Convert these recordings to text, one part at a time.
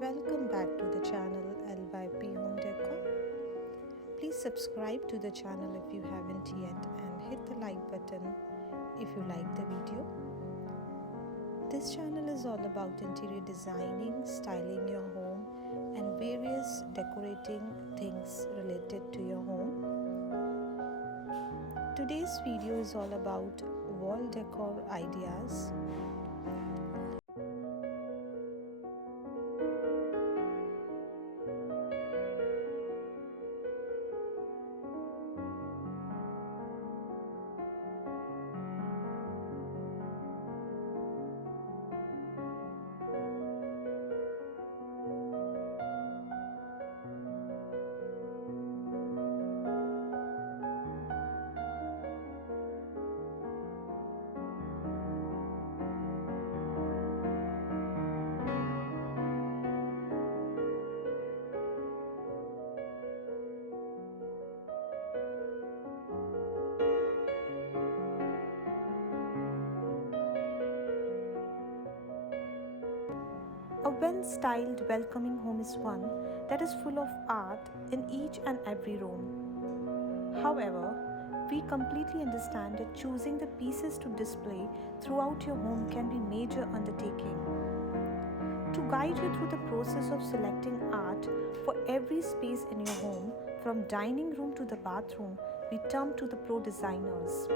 Welcome back to the channel LYP Home Decor. Please subscribe to the channel if you haven't yet and hit the like button if you like the video. This channel is all about interior designing, styling your home and various decorating things related to your home. Today's video is all about wall decor ideas. A well-styled, welcoming home is one that is full of art in each and every room. However, we completely understand that choosing the pieces to display throughout your home can be a major undertaking. To guide you through the process of selecting art for every space in your home, from dining room to the bathroom, we turn to the pro designers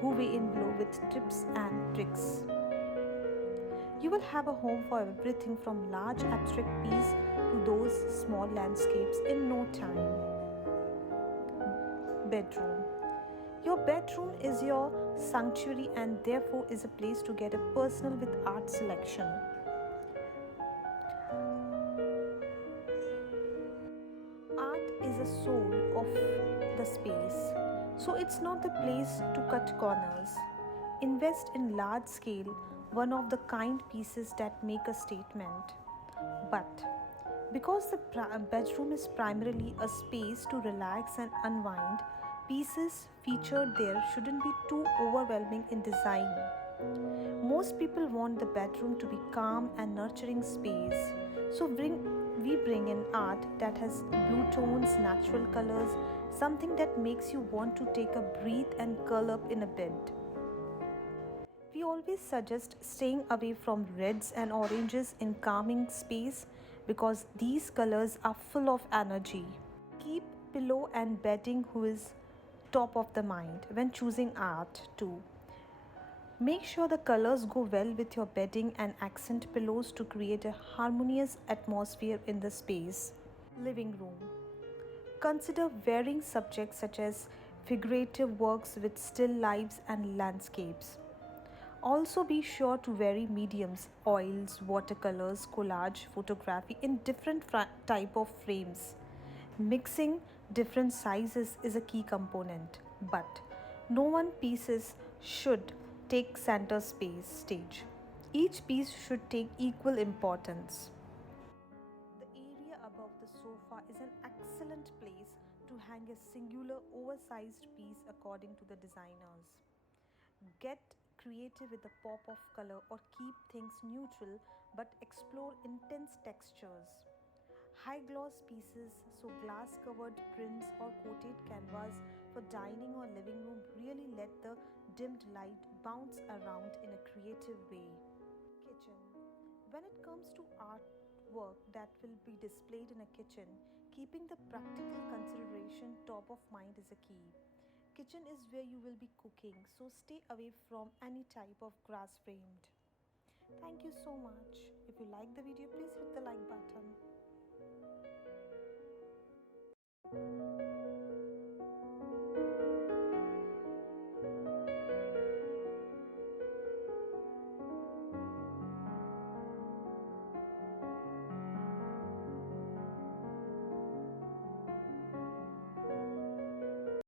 who weigh in below with tips and tricks. You will have a home for everything from large abstract pieces to those small landscapes in no time. Bedroom. Your bedroom is your sanctuary and therefore is a place to get a personal with art selection. Art is the soul of the space, so it's not the place to cut corners. Invest in large scale, one of the kind pieces that make a statement. But because the bedroom is primarily a space to relax and unwind, pieces featured there shouldn't be too overwhelming in design. Most people want the bedroom to be calm and nurturing space, so we bring in art that has blue tones, natural colors, something that makes you want to take a breath and curl up in a bed. We always suggest staying away from reds and oranges in calming space because these colors are full of energy. Keep pillow and bedding who is top of the mind when choosing art too. Make sure the colors go well with your bedding and accent pillows to create a harmonious atmosphere in the space. Living room. Consider varying subjects such as figurative works with still lifes and landscapes. Also be sure to vary mediums, oils, watercolors, collage, photography in different type of frames. Mixing different sizes is a key component, but no one pieces should take center stage. Each piece should take equal importance. The area above the sofa is an excellent place to hang a singular oversized piece according to the designers. Get creative with the pop of color or keep things neutral but explore intense textures. High gloss pieces, so glass covered prints or coated canvas for dining or living room really let the dimmed light bounce around in a creative way. Kitchen. When it comes to artwork that will be displayed in a kitchen, keeping the practical consideration top of mind is a key. Kitchen is where you will be cooking, so stay away from any type of grass framed. Thank you so much. If you like the video, please hit the like button.